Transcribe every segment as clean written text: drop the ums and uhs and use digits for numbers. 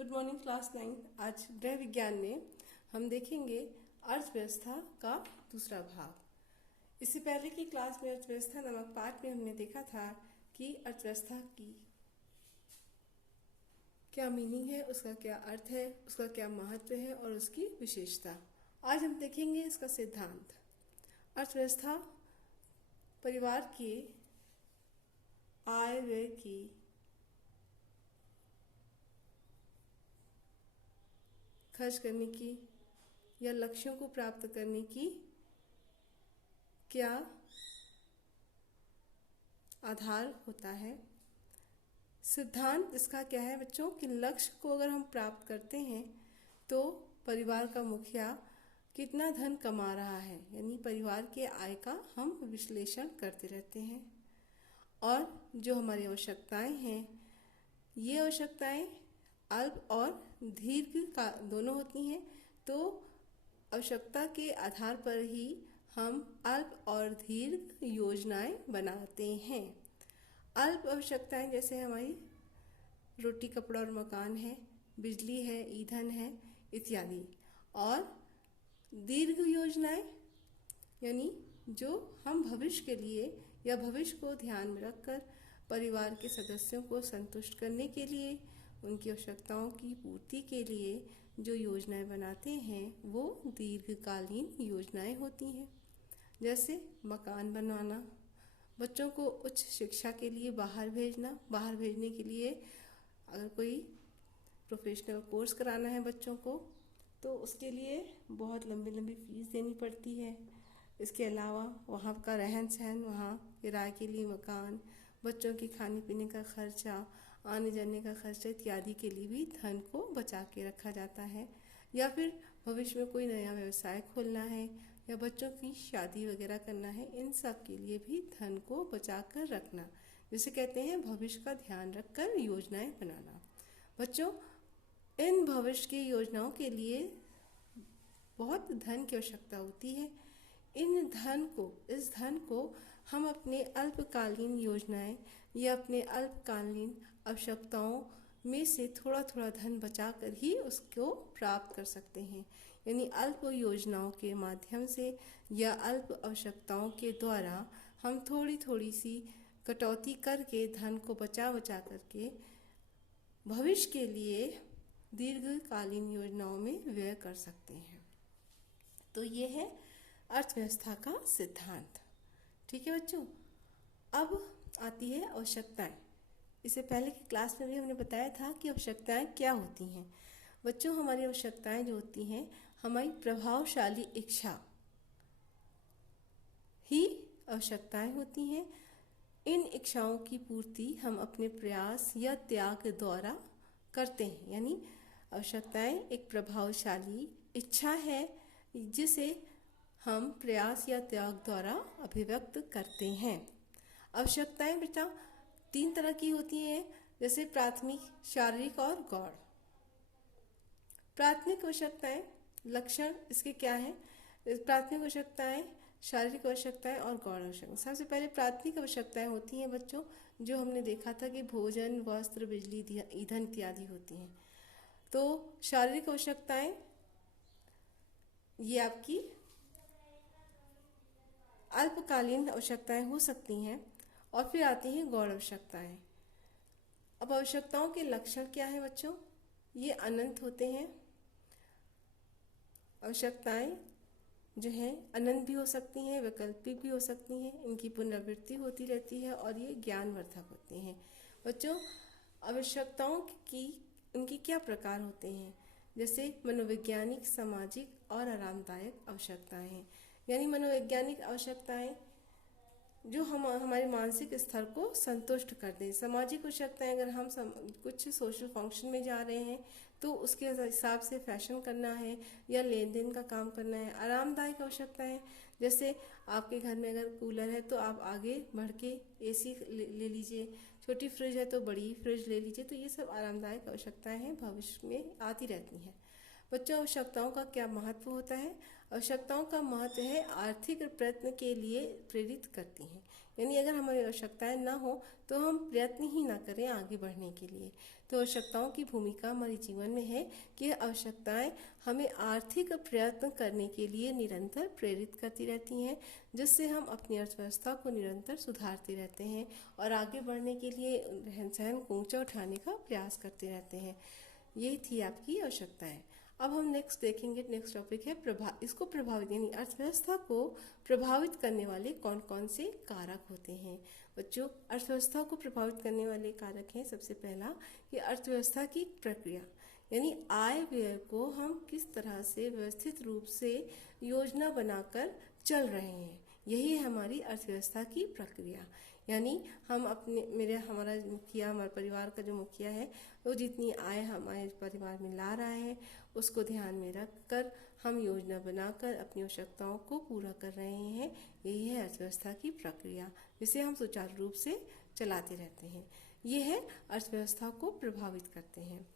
Good morning class 9। आज गृह विज्ञान में हम देखेंगे अर्थव्यवस्था का दूसरा भाग। इससे पहले की क्लास में अर्थव्यवस्था नामक पाठ में हमने देखा था कि अर्थव्यवस्था की क्या मीनिंग है, उसका क्या अर्थ है, उसका क्या महत्व है और उसकी विशेषता। आज हम देखेंगे इसका सिद्धांत। अर्थव्यवस्था परिवार के आय व्यय की खर्च करने की या लक्ष्यों को प्राप्त करने की क्या आधार होता है। सिद्धांत इसका क्या है बच्चों कि लक्ष्य को अगर हम प्राप्त करते हैं तो परिवार का मुखिया कितना धन कमा रहा है, यानी परिवार के आय का हम विश्लेषण करते रहते हैं। और जो हमारी आवश्यकताएं हैं, ये आवश्यकताएं अल्प और दीर्घ का दोनों होती हैं। तो आवश्यकता के आधार पर ही हम अल्प और दीर्घ योजनाएं बनाते हैं। अल्प आवश्यकताएं जैसे हमारी रोटी कपड़ा और मकान है, बिजली है, ईंधन है इत्यादि। और दीर्घ योजनाएं यानी जो हम भविष्य के लिए या भविष्य को ध्यान में रखकर परिवार के सदस्यों को संतुष्ट करने के लिए, उनकी आवश्यकताओं की पूर्ति के लिए जो योजनाएं बनाते हैं वो दीर्घकालीन योजनाएं होती हैं। जैसे मकान बनवाना, बच्चों को उच्च शिक्षा के लिए बाहर भेजना, बाहर भेजने के लिए अगर कोई प्रोफेशनल कोर्स कराना है बच्चों को तो उसके लिए बहुत लंबी लंबी फीस देनी पड़ती है। इसके अलावा वहाँ का रहन सहन, वहाँ किराए के लिए मकान, बच्चों के खाने पीने का खर्चा, आने जाने का खर्चा इत्यादि के लिए भी धन को बचा के रखा जाता है। या फिर भविष्य में कोई नया व्यवसाय खोलना है या बच्चों की शादी वगैरह करना है, इन सब के लिए भी धन को बचा कर रखना, जिसे कहते हैं भविष्य का ध्यान रखकर योजनाएं बनाना। बच्चों, इन भविष्य की योजनाओं के लिए बहुत धन की आवश्यकता होती है। इस धन को हम अपने अल्पकालीन योजनाएं या अपने अल्पकालीन आवश्यकताओं में से थोड़ा थोड़ा धन बचाकर ही उसको प्राप्त कर सकते हैं। यानी अल्प योजनाओं के माध्यम से या अल्प आवश्यकताओं के द्वारा हम थोड़ी थोड़ी सी कटौती करके धन को बचा करके भविष्य के लिए दीर्घकालीन योजनाओं में व्यय कर सकते हैं। तो ये है अर्थव्यवस्था का सिद्धांत। ठीक है बच्चों, अब आती है आवश्यकताएं। इससे पहले की क्लास में भी हमने बताया था कि आवश्यकताएं क्या होती हैं। बच्चों, हमारी आवश्यकताएं जो होती हैं, हमारी प्रभावशाली इच्छा ही आवश्यकताएं होती हैं। इन इच्छाओं की पूर्ति हम अपने प्रयास या त्याग द्वारा करते हैं। यानी आवश्यकताएं एक प्रभावशाली इच्छा है जिसे हम प्रयास या त्याग द्वारा अभिव्यक्त करते हैं। आवश्यकताएं बेटा 3 तरह की होती हैं, जैसे प्राथमिक, शारीरिक और गौण। प्राथमिक आवश्यकताएं लक्षण इसके क्या हैं? प्राथमिक आवश्यकताएं, शारीरिक आवश्यकताएं और गौण आवश्यकताएं। सबसे पहले प्राथमिक आवश्यकताएं होती हैं बच्चों, जो हमने देखा था कि भोजन, वस्त्र, बिजली, ईंधन इत्यादि होती हैं। तो शारीरिक आवश्यकताएं ये आपकी अल्पकालीन आवश्यकताएं हो सकती हैं। और फिर आती हैं गौण आवश्यकताएं। अब आवश्यकताओं के लक्षण क्या है बच्चों? ये अनंत होते हैं। आवश्यकताएं जो हैं अनंत भी हो सकती हैं, वैकल्पिक भी हो सकती हैं, इनकी पुनरावृत्ति होती रहती है और ये ज्ञानवर्धक होती हैं। बच्चों, आवश्यकताओं की उनके क्या प्रकार होते हैं? जैसे मनोवैज्ञानिक, सामाजिक और आरामदायक आवश्यकताएं हैं। यानी मनोवैज्ञानिक आवश्यकताएं जो हमारे मानसिक स्तर को संतुष्ट कर दें। सामाजिक आवश्यकताएं, अगर हम कुछ सोशल फंक्शन में जा रहे हैं तो उसके हिसाब से फैशन करना है या लेन देन का काम करना है। आरामदायक आवश्यकताएं, जैसे आपके घर में अगर कूलर है तो आप आगे बढ़ के AC ले लीजिए, छोटी फ्रिज है तो बड़ी फ्रिज ले लीजिए। तो ये सब आरामदायक आवश्यकताएं हैं, भविष्य में आती रहती हैं। बच्चों, आवश्यकताओं का क्या महत्व होता है? आवश्यकताओं का महत्व है आर्थिक प्रयत्न के लिए प्रेरित करती हैं। यानी अगर हमारी आवश्यकताएं ना हो तो हम प्रयत्न ही ना करें आगे बढ़ने के लिए। तो आवश्यकताओं की भूमिका हमारे जीवन में है कि आवश्यकताएं हमें आर्थिक प्रयत्न करने के लिए निरंतर प्रेरित करती रहती हैं, जिससे हम अपनी अर्थव्यवस्था को निरंतर सुधारते रहते हैं और आगे बढ़ने के लिए रहन सहन को ऊंचा उठाने का प्रयास करते रहते हैं। यही थी आपकी आवश्यकताएं। अब हम नेक्स्ट देखेंगे, नेक्स्ट टॉपिक है इसको प्रभावित यानी अर्थव्यवस्था को प्रभावित करने वाले कौन कौन से कारक होते हैं। बच्चों, अर्थव्यवस्था को प्रभावित करने वाले कारक हैं सबसे पहला कि अर्थव्यवस्था की प्रक्रिया, यानी आय व्यय को हम किस तरह से व्यवस्थित रूप से योजना बनाकर चल रहे हैं, यही है हमारी अर्थव्यवस्था की प्रक्रिया। यानी हम हमारा मुखिया, हमारे परिवार का जो मुखिया है, वो जितनी आय हमारे परिवार में ला रहा है उसको ध्यान में रखकर हम योजना बनाकर अपनी आवश्यकताओं को पूरा कर रहे हैं। यही है अर्थव्यवस्था की प्रक्रिया, जिसे हम सुचारू रूप से चलाते रहते हैं। ये है अर्थव्यवस्था को प्रभावित करते हैं।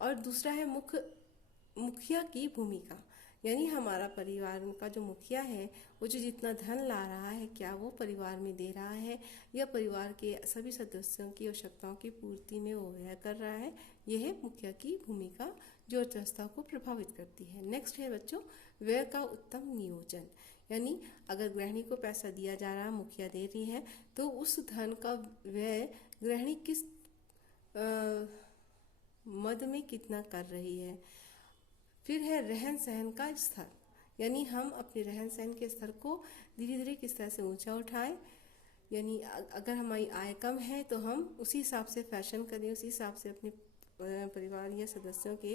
और दूसरा है मुखिया की भूमिका, यानी हमारा परिवार का जो मुखिया है वो जो जितना धन ला रहा है, क्या वो परिवार में दे रहा है या परिवार के सभी सदस्यों की आवश्यकताओं की पूर्ति में वो व्यय कर रहा है। यह है मुखिया की भूमिका जो अर्थव्यवस्था को प्रभावित करती है। नेक्स्ट है बच्चों व्यय का उत्तम नियोजन, यानी अगर गृहिणी को पैसा दिया जा रहा है, मुखिया दे रही है, तो उस धन का व्यय गृहिणी किस मद में कितना कर रही है। फिर है रहन सहन का स्तर, यानी हम अपने रहन सहन के स्तर को धीरे धीरे किस तरह से ऊंचा उठाएं। यानी अगर हमारी आय कम है तो हम उसी हिसाब से फैशन करें, उसी हिसाब से अपने परिवार या सदस्यों के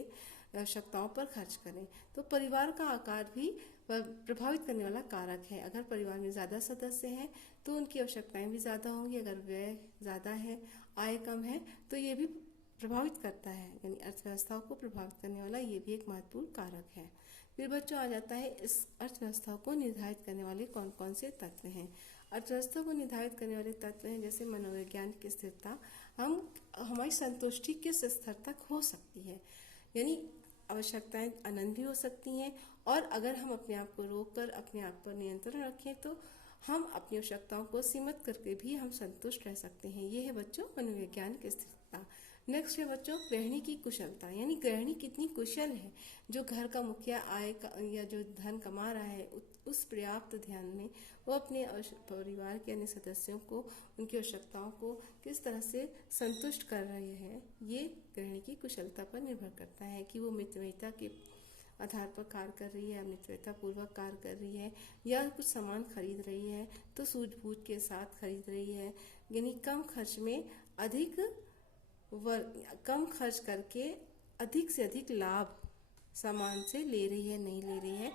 आवश्यकताओं पर खर्च करें। तो परिवार का आकार भी प्रभावित करने वाला कारक है। अगर परिवार में ज़्यादा सदस्य हैं तो उनकी आवश्यकताएं भी ज़्यादा होंगी। अगर व्यय ज़्यादा है, आय कम है, तो ये भी प्रभावित करता है। यानी अर्थव्यवस्था को प्रभावित करने वाला ये भी एक महत्वपूर्ण कारक है। फिर बच्चों आ जाता है इस अर्थव्यवस्था को निर्धारित करने वाले कौन कौन से तत्व हैं। अर्थव्यवस्था को निर्धारित करने वाले तत्व हैं जैसे मनोवैज्ञानिक स्थिरता, हमारी संतुष्टि किस स्तर तक हो सकती है, यानी आवश्यकताएं अनंत भी हो सकती हैं, और अगर हम अपने आप को रोककर अपने आप पर नियंत्रण रखें तो हम अपनी आवश्यकताओं को सीमित करके भी हम संतुष्ट रह सकते हैं। ये है बच्चों मनोवैज्ञानिक स्थिरता। नेक्स्ट है बच्चों गृहिणी की कुशलता, यानी गृहिणी कितनी कुशल है। जो घर का मुखिया आय का या जो धन कमा रहा है उस पर्याप्त ध्यान में वो अपने परिवार के अन्य सदस्यों को, उनकी आवश्यकताओं को किस तरह से संतुष्ट कर रहे हैं, ये गृहिणी की कुशलता पर निर्भर करता है कि वो मितव्ययिता के आधार पर कार्य कर रही है, मितव्ययिता पूर्वक कार्य कर रही है, या कुछ सामान खरीद रही है तो सूझबूझ के साथ खरीद रही है। यानी कम खर्च में कम खर्च करके अधिक से अधिक लाभ सामान से ले रही है, नहीं ले रही है,